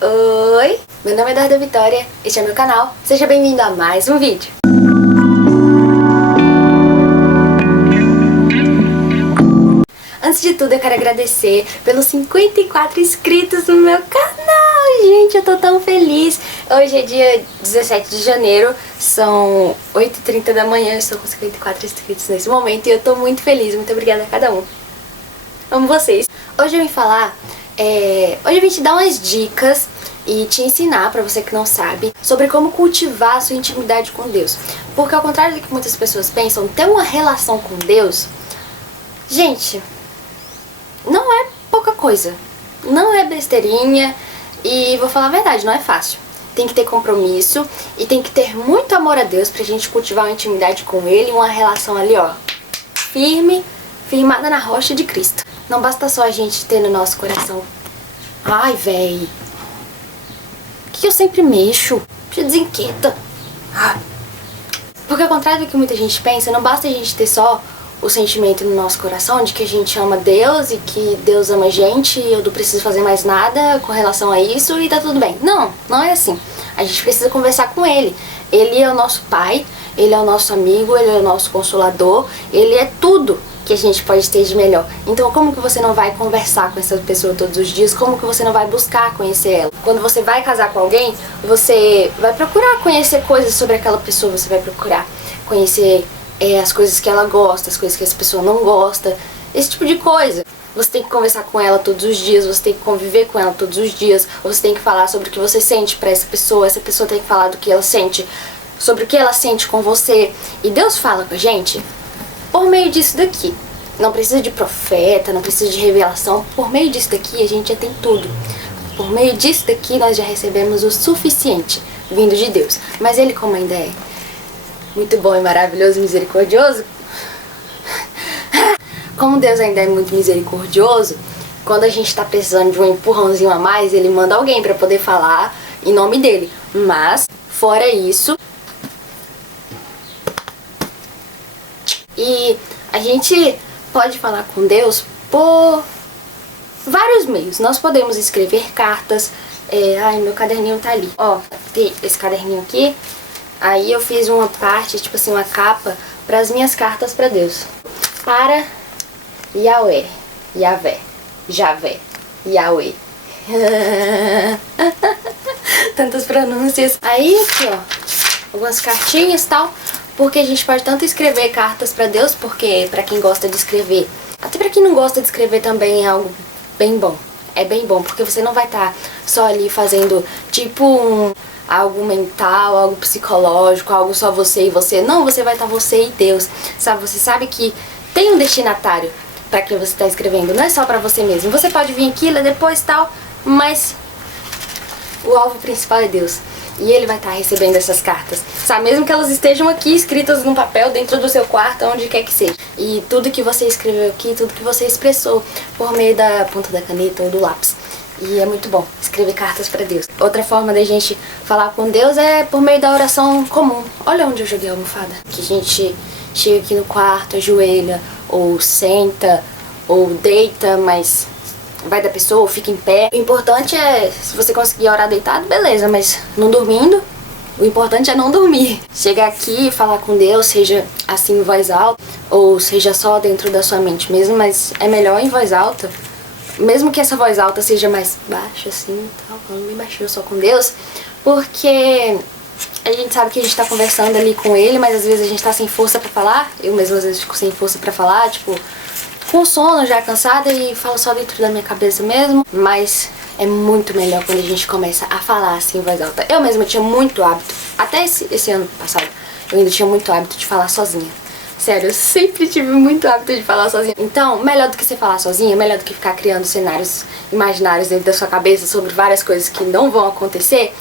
Oi, meu nome é Eduarda Vitória, este é meu canal, seja bem-vindo a mais um vídeo. Antes de tudo eu quero agradecer pelos 54 inscritos no meu canal, gente, eu tô tão feliz. Hoje é dia 17 de janeiro, são 8h30 da manhã, eu estou com 54 inscritos nesse momento e eu tô muito feliz, muito obrigada a cada um. Amo vocês. Hoje eu vim falar, hoje eu vim te dar umas dicas e te ensinar, pra você que não sabe, sobre como cultivar a sua intimidade com Deus. Porque ao contrário do que muitas pessoas pensam, ter uma relação com Deus, gente, não é pouca coisa, não é besteirinha e vou falar a verdade, não é fácil. Tem que ter compromisso e tem que ter muito amor a Deus pra gente cultivar uma intimidade com Ele, uma relação ali, ó, firme, firmada na rocha de Cristo. Não basta só a gente ter no nosso coração, ai véi, que eu sempre mexo, me desinquieta. Porque ao contrário do que muita gente pensa, não basta a gente ter só o sentimento no nosso coração de que a gente ama Deus e que Deus ama a gente e eu não preciso fazer mais nada com relação a isso e tá tudo bem. Não, não é assim. A gente precisa conversar com Ele. Ele é o nosso Pai, Ele é o nosso amigo, Ele é o nosso consolador, Ele é tudo que a gente pode ter de melhor. Então como que você não vai conversar com essa pessoa todos os dias? Como que você não vai buscar conhecer ela? Quando você vai casar com alguém, você vai procurar conhecer coisas sobre aquela pessoa, você vai procurar conhecer as coisas que ela gosta, as coisas que essa pessoa não gosta, esse tipo de coisa. Você tem que conversar com ela todos os dias, você tem que conviver com ela todos os dias, você tem que falar sobre o que você sente pra essa pessoa tem que falar do que ela sente, sobre o que ela sente com você. E Deus fala com a gente por meio disso daqui. Não precisa de profeta, não precisa de revelação. Por meio disso daqui a gente já tem tudo. Por meio disso daqui nós já recebemos o suficiente vindo de Deus. Mas Ele, como ainda é muito bom e maravilhoso e misericordioso, como Deus ainda é muito misericordioso, quando a gente tá precisando de um empurrãozinho a mais, Ele manda alguém pra poder falar em nome dele. Mas, fora isso, e a gente pode falar com Deus por vários meios. Nós podemos escrever cartas. Ai, meu caderninho tá ali. Ó, tem esse caderninho aqui. Aí eu fiz uma parte, tipo assim, uma capa para as minhas cartas para Deus. Para Yahweh, Yahvé, Javé, Yahweh. Tantas pronúncias. Aí aqui, ó, algumas cartinhas e tal. Porque a gente pode tanto escrever cartas pra Deus, porque pra quem gosta de escrever, até pra quem não gosta de escrever também é algo bem bom. É bem bom, porque você não vai estar só ali fazendo tipo algo mental, algo psicológico, algo só você e você. Não, você vai estar você e Deus, sabe? Você sabe que tem um destinatário pra quem você tá escrevendo, não é só pra você mesmo. Você pode vir aqui, ler depois e tal, mas o alvo principal é Deus. E Ele vai estar recebendo essas cartas, sabe? Mesmo que elas estejam aqui escritas num papel dentro do seu quarto, onde quer que seja. E tudo que você escreveu aqui, tudo que você expressou por meio da ponta da caneta ou do lápis. E é muito bom escrever cartas pra Deus. Outra forma da gente falar com Deus é por meio da oração comum. Olha onde eu joguei a almofada. Que a gente chega aqui no quarto, ajoelha, ou senta, ou deita, mas vai da pessoa, ou fica em pé. O importante é, se você conseguir orar deitado, beleza, mas não dormindo, o importante é não dormir. Chegar aqui e falar com Deus, seja assim em voz alta, ou seja só dentro da sua mente mesmo, mas é melhor em voz alta, mesmo que essa voz alta seja mais baixa, assim, tal, falando bem baixinho só com Deus, porque a gente sabe que a gente tá conversando ali com Ele, mas às vezes a gente tá sem força pra falar. Eu mesmo às vezes fico sem força pra falar, tipo, com sono, já cansada, e falo só dentro da minha cabeça mesmo. Mas é muito melhor quando a gente começa a falar assim em voz alta. Eu mesma tinha muito hábito, até esse ano passado, eu ainda tinha muito hábito de falar sozinha. Sério, eu sempre tive muito hábito de falar sozinha. Então, melhor do que você falar sozinha, melhor do que ficar criando cenários imaginários dentro da sua cabeça sobre várias coisas que não vão acontecer,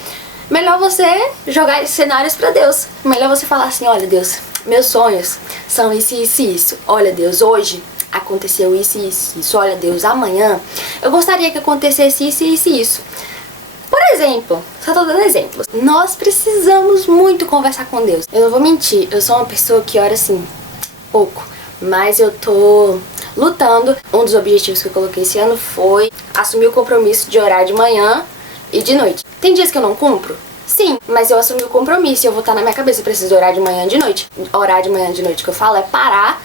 melhor você jogar esses cenários pra Deus. Melhor você falar assim, olha Deus, meus sonhos são isso, isso e isso. Olha Deus, hoje aconteceu isso e isso. Olha Deus, amanhã eu gostaria que acontecesse isso e isso e isso. Por exemplo, só tô dando exemplos. Nós precisamos muito conversar com Deus. Eu não vou mentir, eu sou uma pessoa que ora assim, pouco. Mas eu tô lutando. Um dos objetivos que eu coloquei esse ano foi assumir o compromisso de orar de manhã e de noite. Tem dias que eu não cumpro? Sim, mas eu assumi o compromisso e eu vou estar na minha cabeça, eu preciso orar de manhã e de noite. Orar de manhã e de noite que eu falo é parar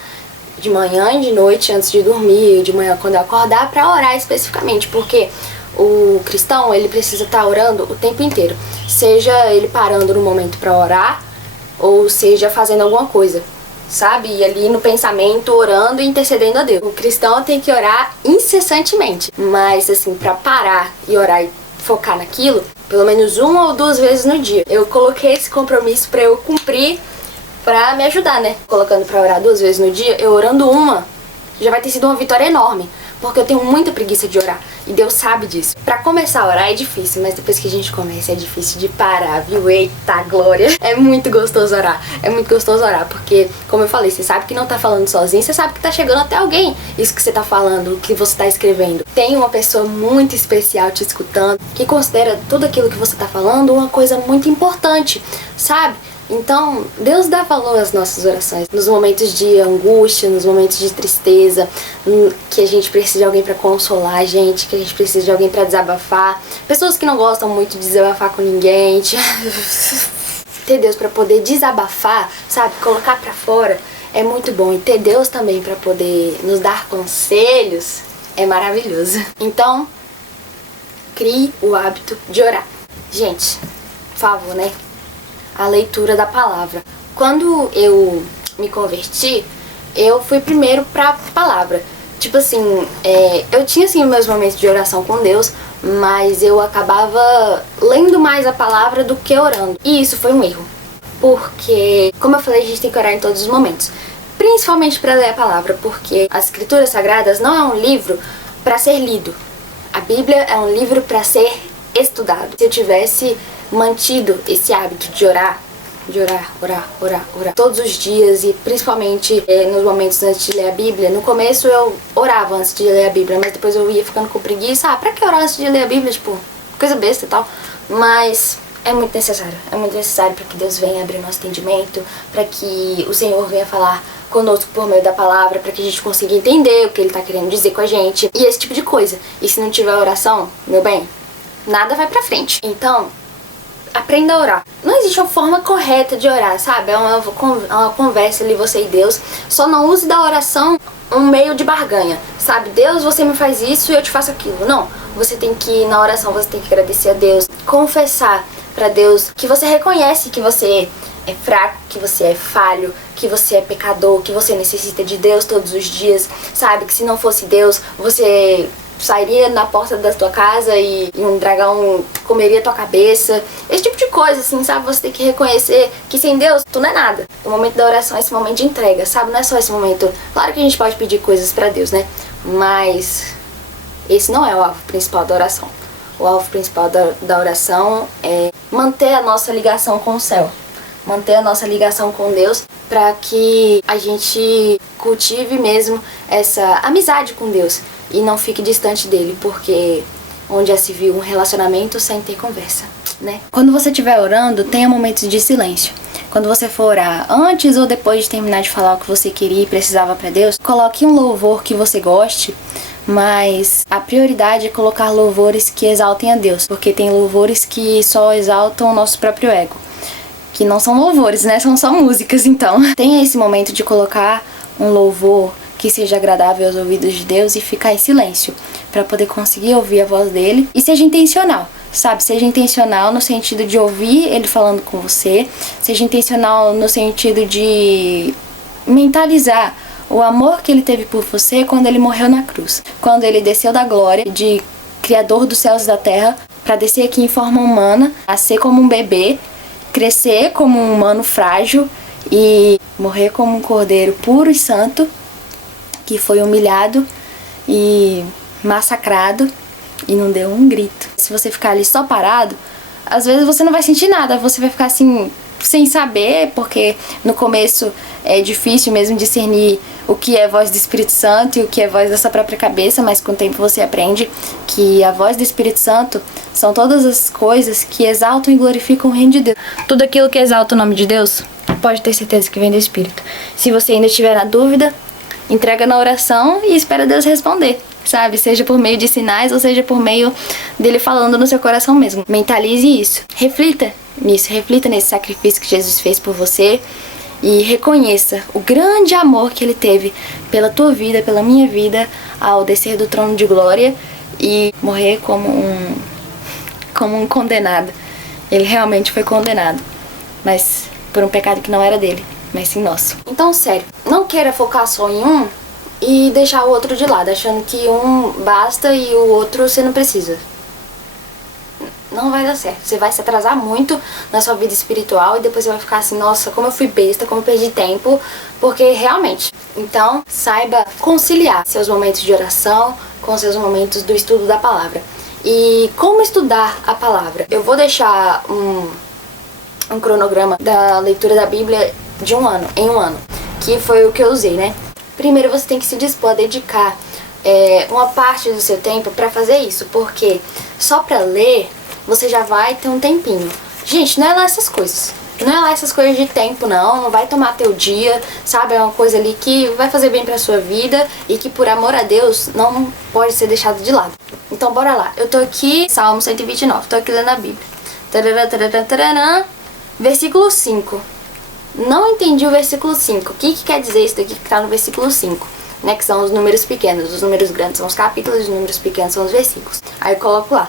de manhã e de noite antes de dormir, de manhã quando eu acordar, pra orar especificamente, porque o cristão, ele precisa estar orando o tempo inteiro, seja ele parando no momento pra orar, ou seja fazendo alguma coisa, sabe? E ali no pensamento, orando e intercedendo a Deus. O cristão tem que orar incessantemente, mas assim, pra parar e orar e focar naquilo, pelo menos 1 ou 2 vezes no dia. Eu coloquei esse compromisso pra eu cumprir, pra me ajudar, né? Colocando pra orar 2 vezes no dia, eu orando uma, já vai ter sido uma vitória enorme, porque eu tenho muita preguiça de orar, e Deus sabe disso. Pra começar a orar é difícil, mas depois que a gente começa é difícil de parar, viu? Eita glória! É muito gostoso orar, porque, como eu falei, você sabe que não tá falando sozinho, você sabe que tá chegando até alguém isso que você tá falando, o que você tá escrevendo. Tem uma pessoa muito especial te escutando, que considera tudo aquilo que você tá falando uma coisa muito importante, sabe? Então, Deus dá valor às nossas orações. Nos momentos de angústia, nos momentos de tristeza, que a gente precisa de alguém pra consolar a gente, que a gente precisa de alguém pra desabafar. Pessoas que não gostam muito de desabafar com ninguém. Ter Deus pra poder desabafar, sabe? Colocar pra fora é muito bom. E ter Deus também pra poder nos dar conselhos é maravilhoso. Então, crie o hábito de orar. Gente, por favor, né? A leitura da palavra. Quando eu me converti, eu fui primeiro pra palavra. Tipo assim, eu tinha assim meus momentos de oração com Deus, mas eu acabava lendo mais a palavra do que orando. E isso foi um erro, porque, como eu falei, a gente tem que orar em todos os momentos, principalmente para ler a palavra, porque as escrituras sagradas não é um livro para ser lido. A Bíblia é um livro para ser estudado. Se eu tivesse mantido esse hábito de orar todos os dias, e principalmente nos momentos antes de ler a Bíblia. No começo eu orava antes de ler a Bíblia, mas depois eu ia ficando com preguiça. Pra que orar antes de ler a Bíblia? Tipo, coisa besta e tal. Mas é muito necessário para que Deus venha abrir o nosso entendimento, para que o Senhor venha falar conosco por meio da palavra, para que a gente consiga entender o que Ele tá querendo dizer com a gente, e esse tipo de coisa. E se não tiver oração, meu bem, nada vai pra frente. Então, aprenda a orar. Não existe uma forma correta de orar, sabe? É uma conversa ali, você e Deus. Só não use da oração um meio de barganha, sabe? Deus, você me faz isso e eu te faço aquilo. Não. Você tem que, na oração, você tem que agradecer a Deus, confessar pra Deus que você reconhece que você é fraco, que você é falho, que você é pecador, que você necessita de Deus todos os dias, sabe? Que se não fosse Deus, você sairia na porta da tua casa e um dragão comeria tua cabeça. Esse tipo de coisa, assim, sabe? Você tem que reconhecer que sem Deus tu não é nada. O momento da oração é esse momento de entrega, sabe? Não é só esse momento. Claro que a gente pode pedir coisas pra Deus, né? Mas esse não é o alvo principal da oração. O alvo principal da oração é manter a nossa ligação com o céu, manter a nossa ligação com Deus, para que a gente cultive mesmo essa amizade com Deus e não fique distante dele, porque onde já se viu um relacionamento sem ter conversa, né? Quando você estiver orando, tenha momentos de silêncio. Quando você for orar, antes ou depois de terminar de falar o que você queria e precisava para Deus, coloque um louvor que você goste, mas a prioridade é colocar louvores que exaltem a Deus, porque tem louvores que só exaltam o nosso próprio ego, que não são louvores, né? São só músicas. Então, tenha esse momento de colocar um louvor que seja agradável aos ouvidos de Deus e ficar em silêncio, para poder conseguir ouvir a voz dele. E seja intencional, sabe? Seja intencional no sentido de ouvir ele falando com você, seja intencional no sentido de mentalizar o amor que ele teve por você quando ele morreu na cruz, quando ele desceu da glória de Criador dos céus e da terra para descer aqui em forma humana, nascer como um bebê, crescer como um humano frágil e morrer como um cordeiro puro e santo, que foi humilhado e massacrado e não deu um grito. Se você ficar ali só parado, às vezes você não vai sentir nada, você vai ficar assim, sem saber, porque no começo é difícil mesmo discernir o que é voz do Espírito Santo e o que é voz da sua própria cabeça, mas com o tempo você aprende que a voz do Espírito Santo são todas as coisas que exaltam e glorificam o reino de Deus. Tudo aquilo que exalta o nome de Deus, pode ter certeza que vem do Espírito. Se você ainda estiver na dúvida, entrega na oração e espera Deus responder. sabe? Seja por meio de sinais ou seja por meio dele falando no seu coração mesmo. Mentalize isso. Reflita nisso, reflita nesse sacrifício que Jesus fez por você e reconheça o grande amor que ele teve pela tua vida, pela minha vida, ao descer do trono de glória e morrer como um condenado. Ele realmente foi condenado, mas por um pecado que não era dele, mas sim nosso. Então, sério, não queira focar só em um e deixar o outro de lado, achando que um basta e o outro você não precisa. Não vai dar certo. Você vai se atrasar muito na sua vida espiritual e depois você vai ficar assim, nossa, como eu fui besta, como eu perdi tempo, porque realmente. Então, saiba conciliar seus momentos de oração com seus momentos do estudo da palavra. E como estudar a palavra? Eu vou deixar um cronograma da leitura da Bíblia de em um ano, que foi o que eu usei, né? Primeiro você tem que se dispor a dedicar uma parte do seu tempo pra fazer isso, porque só pra ler você já vai ter um tempinho. Gente, não é lá essas coisas. Não é lá essas coisas de tempo, não vai tomar teu dia, sabe? É uma coisa ali que vai fazer bem pra sua vida e que por amor a Deus não pode ser deixado de lado. Então bora lá. Eu tô aqui, Salmo 129, tô aqui lendo a Bíblia. Versículo 5. Não entendi o versículo 5. O que quer dizer isso daqui que tá no versículo 5? Né, que são os números pequenos. Os números grandes são os capítulos e os números pequenos são os versículos. Aí eu coloco lá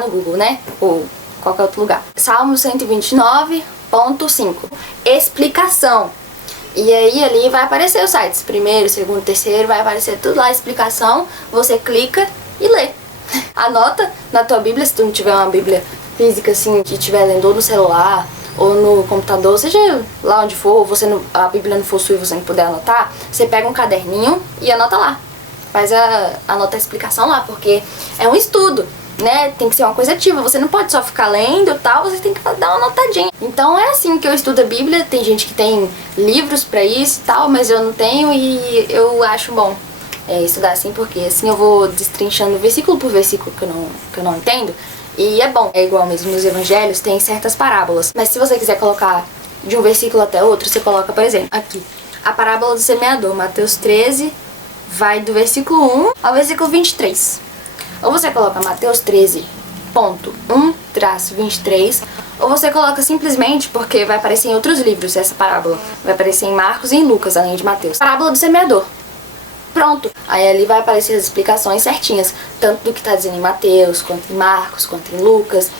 no Google, né? Ou qualquer outro lugar. Salmo 129.5. Explicação. E aí ali vai aparecer os sites. Primeiro, segundo, terceiro, vai aparecer tudo lá, explicação. Você clica e lê. Anota na tua Bíblia, se tu não tiver uma Bíblia física assim, que estiver lendo ou no celular ou no computador, seja lá onde for, a Bíblia não for sua e você não puder anotar, você pega um caderninho e anota lá. Anota a explicação lá, porque é um estudo, né? Tem que ser uma coisa ativa, você não pode só ficar lendo e tal, você tem que dar uma anotadinha. Então é assim que eu estudo a Bíblia, tem gente que tem livros pra isso e tal, mas eu não tenho e eu acho bom estudar assim, porque assim eu vou destrinchando versículo por versículo que eu não entendo. E é bom, é igual mesmo nos evangelhos, tem certas parábolas. Mas se você quiser colocar de um versículo até outro, você coloca, por exemplo, aqui, a parábola do semeador, Mateus 13, vai do versículo 1 ao versículo 23. Ou você coloca Mateus 13.1-23, ou você coloca simplesmente, porque vai aparecer em outros livros essa parábola. Vai aparecer em Marcos e em Lucas, além de Mateus. Parábola do semeador. Pronto, aí ali vai aparecer as explicações certinhas, tanto do que está dizendo em Mateus, quanto em Marcos, quanto em Lucas,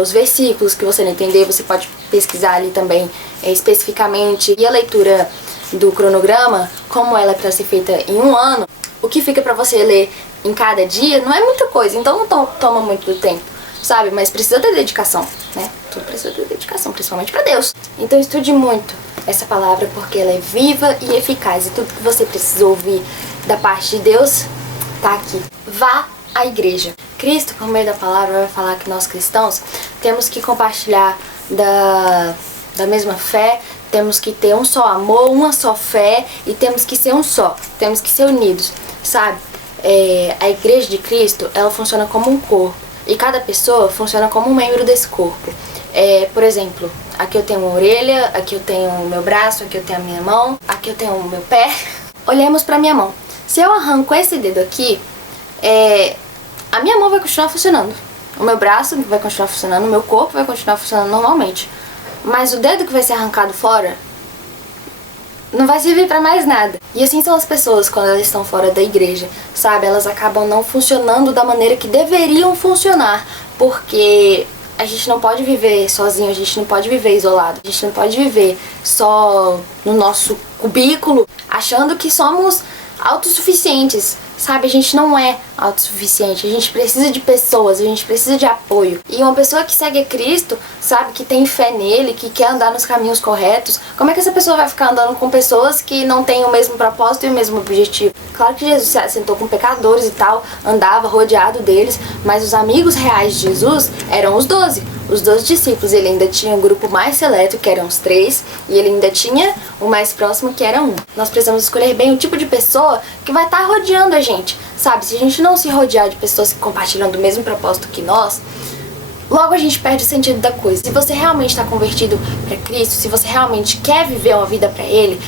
os versículos que você não entender, você pode pesquisar ali também especificamente. E a leitura do cronograma, como ela é para ser feita em um ano, o que fica para você ler em cada dia não é muita coisa, então não toma muito do tempo, sabe? Mas precisa ter dedicação, né? Tudo precisa ter dedicação, principalmente para Deus. Então estude muito essa palavra, porque ela é viva e eficaz, e tudo que você precisa ouvir da parte de Deus tá aqui. Vá à igreja. Cristo, por meio da palavra, vai falar que nós cristãos temos que compartilhar da mesma fé, temos que ter um só amor, uma só fé, e temos que ser um só, temos que ser unidos, sabe? A igreja de Cristo, ela funciona como um corpo, e cada pessoa funciona como um membro desse corpo. Por exemplo, aqui eu tenho uma orelha, aqui eu tenho o meu braço, aqui eu tenho a minha mão, aqui eu tenho o meu pé. Olhemos pra minha mão. Se eu arranco esse dedo aqui, a minha mão vai continuar funcionando. O meu braço vai continuar funcionando, o meu corpo vai continuar funcionando normalmente. Mas o dedo que vai ser arrancado fora não vai servir pra mais nada. E assim são as pessoas quando elas estão fora da igreja, sabe? Elas acabam não funcionando da maneira que deveriam funcionar, porque a gente não pode viver sozinho, a gente não pode viver isolado, a gente não pode viver só no nosso cubículo achando que somos autossuficientes, sabe? A gente não é autossuficiente, a gente precisa de pessoas, a gente precisa de apoio. E uma pessoa que segue a Cristo, sabe, que tem fé nele, que quer andar nos caminhos corretos, como é que essa pessoa vai ficar andando com pessoas que não têm o mesmo propósito e o mesmo objetivo? Claro que Jesus se assentou com pecadores e tal, andava rodeado deles, mas os amigos reais de Jesus eram os 12 discípulos. Ele ainda tinha um grupo mais seleto, que eram os 3, e ele ainda tinha o mais próximo, que era 1. Nós precisamos escolher bem o tipo de pessoa que vai estar rodeando a gente, sabe? Se a gente não se rodear de pessoas que compartilham do mesmo propósito que nós, Logo a gente perde o sentido da coisa. Se você realmente está convertido para Cristo, se você realmente quer viver uma vida para Ele,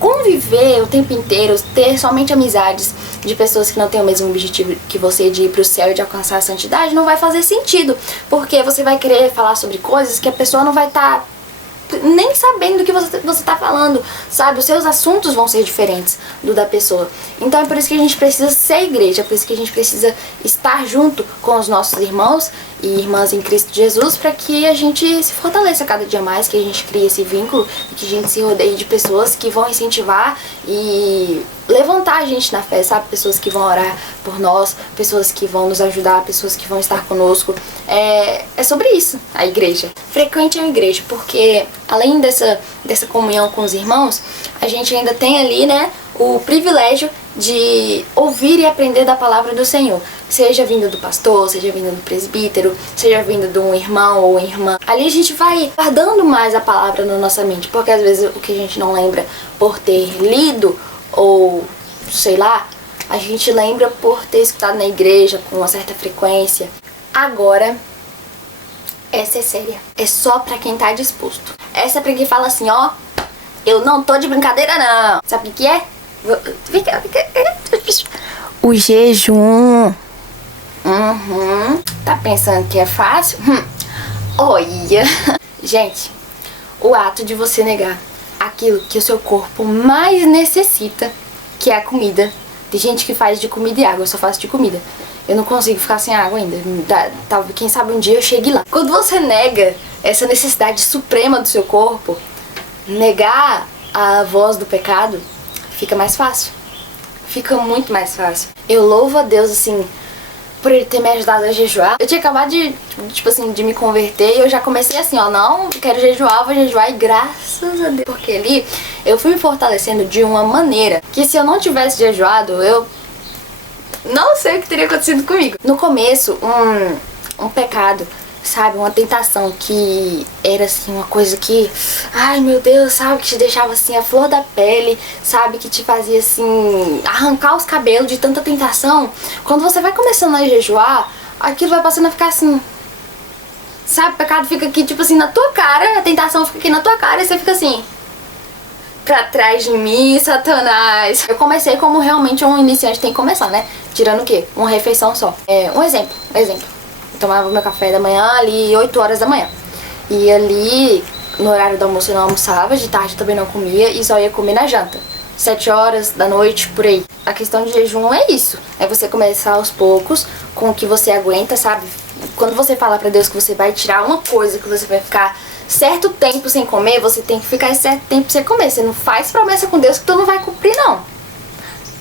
conviver o tempo inteiro, ter somente amizades de pessoas que não têm o mesmo objetivo que você de ir pro céu e de alcançar a santidade, não vai fazer sentido. Porque você vai querer falar sobre coisas que a pessoa não vai estar nem sabendo do que você tá falando, sabe? Os seus assuntos vão ser diferentes do da pessoa. Então é por isso que a gente precisa ser igreja, é por isso que a gente precisa estar junto com os nossos irmãos e irmãs em Cristo Jesus, para que a gente se fortaleça cada dia mais, que a gente crie esse vínculo e que a gente se rodeie de pessoas que vão incentivar e levantar a gente na fé, sabe? Pessoas que vão orar por nós, pessoas que vão nos ajudar, pessoas que vão estar conosco. É sobre isso a igreja. Frequente a igreja, porque além dessa comunhão com os irmãos, a gente ainda tem ali, né, o privilégio de ouvir e aprender da palavra do Senhor. Seja vinda do pastor, seja vinda do presbítero, seja vinda de um irmão ou irmã. Ali a gente vai guardando mais a palavra na nossa mente, porque às vezes o que a gente não lembra por ter lido ou, sei lá, a gente lembra por ter escutado na igreja com uma certa frequência. Agora, essa é séria. É só pra quem tá disposto. Essa é pra quem fala assim, ó, eu não tô de brincadeira não. Sabe o que é? O jejum. Tá pensando que é fácil? Olha. Gente, o ato de você negar aquilo que o seu corpo mais necessita, que é a comida. Tem gente que faz de comida e água, eu só faço de comida. Eu não consigo ficar sem água ainda. Talvez, quem sabe um dia eu chegue lá. Quando você nega essa necessidade suprema do seu corpo, negar a voz do pecado, fica mais fácil. Fica muito mais fácil. Eu louvo a Deus, assim, por Ele ter me ajudado a jejuar. Eu tinha acabado de me converter e eu já comecei assim, ó, não, quero jejuar, vou jejuar, e graças a Deus. Porque ali eu fui me fortalecendo de uma maneira que, se eu não tivesse jejuado, eu não sei o que teria acontecido comigo. No começo, um pecado, sabe, uma tentação que era assim, uma coisa que, ai meu Deus, sabe, que te deixava assim a flor da pele, sabe, que te fazia assim arrancar os cabelos de tanta tentação. Quando você vai começando a jejuar, aquilo vai passando a ficar assim, sabe, o pecado fica aqui tipo assim na tua cara, a tentação fica aqui na tua cara e você fica assim, pra trás de mim, Satanás. Eu comecei como realmente um iniciante tem que começar, né? Tirando o quê? Uma refeição só. Um exemplo. Eu tomava meu café da manhã ali 8 horas da manhã. E ali, no horário do almoço eu não almoçava, de tarde também não comia e só ia comer na janta. 7 horas da noite, por aí. A questão de jejum é isso. É você começar aos poucos, com o que você aguenta, sabe? Quando você fala pra Deus que você vai tirar uma coisa, que você vai ficar certo tempo sem comer, você tem que ficar esse certo tempo sem comer. Você não faz promessa com Deus que tu não vai cumprir, não.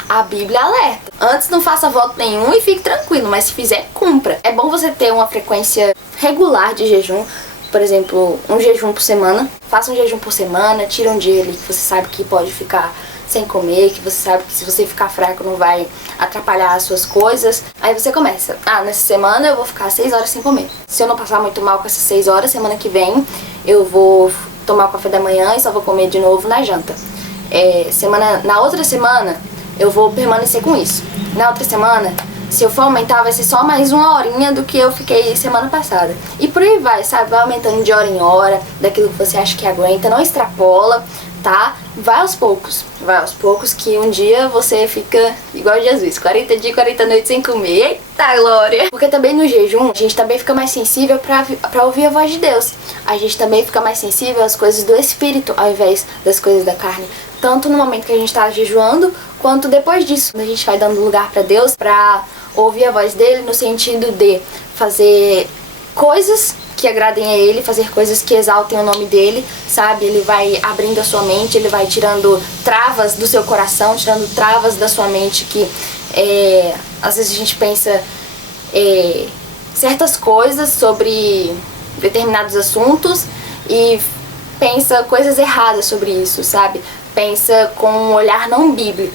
A Bíblia alerta. Antes não faça voto nenhum e fique tranquilo, mas se fizer, cumpra. É bom você ter uma frequência regular de jejum. Por exemplo, um jejum por semana. Faça um jejum por semana, tira um dia ali que você sabe que pode ficar sem comer, que você sabe que se você ficar fraco não vai atrapalhar as suas coisas. Aí você começa, nessa semana eu vou ficar 6 horas sem comer. Se eu não passar muito mal com essas 6 horas, semana que vem eu vou tomar o café da manhã e só vou comer de novo na janta. Na outra semana eu vou permanecer com isso. Na outra semana, se eu for aumentar, vai ser só mais 1 horinha do que eu fiquei semana passada. E por aí vai, sabe? Vai aumentando de hora em hora, daquilo que você acha que aguenta, não extrapola, tá? Vai aos poucos que um dia você fica igual Jesus, 40 dias, 40 noites sem comer. Eita glória! Porque também no jejum, a gente também fica mais sensível pra ouvir a voz de Deus. A gente também fica mais sensível às coisas do Espírito, ao invés das coisas da carne. Tanto no momento que a gente tá jejuando, quanto depois disso. A gente vai dando lugar pra Deus, pra ouvir a voz dele, no sentido de fazer coisas que agradem a ele, fazer coisas que exaltem o nome dele, sabe? Ele vai abrindo a sua mente, ele vai tirando travas do seu coração, tirando travas da sua mente que às vezes a gente pensa certas coisas sobre determinados assuntos e pensa coisas erradas sobre isso, sabe? Pensa com um olhar não bíblico.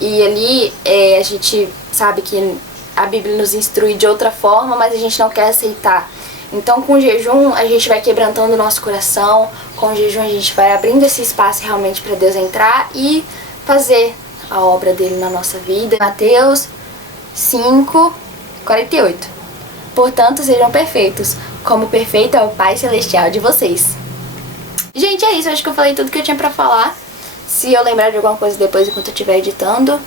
E ali a gente sabe que a Bíblia nos instrui de outra forma, mas a gente não quer aceitar. Então, com o jejum, a gente vai quebrantando o nosso coração. Com o jejum, a gente vai abrindo esse espaço realmente para Deus entrar e fazer a obra dele na nossa vida. Mateus 5:48. Portanto, sejam perfeitos, como perfeito é o Pai Celestial de vocês. Gente, é isso. Acho que eu falei tudo que eu tinha pra falar. Se eu lembrar de alguma coisa depois, enquanto eu estiver editando,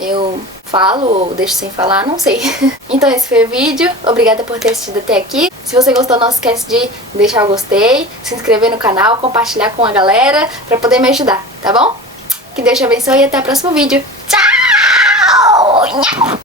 eu falo ou deixo sem falar, não sei. Então esse foi o vídeo. Obrigada por ter assistido até aqui. Se você gostou, não esquece de deixar o gostei, se inscrever no canal, compartilhar com a galera pra poder me ajudar, tá bom? Que Deus te abençoe e até o próximo vídeo. Tchau!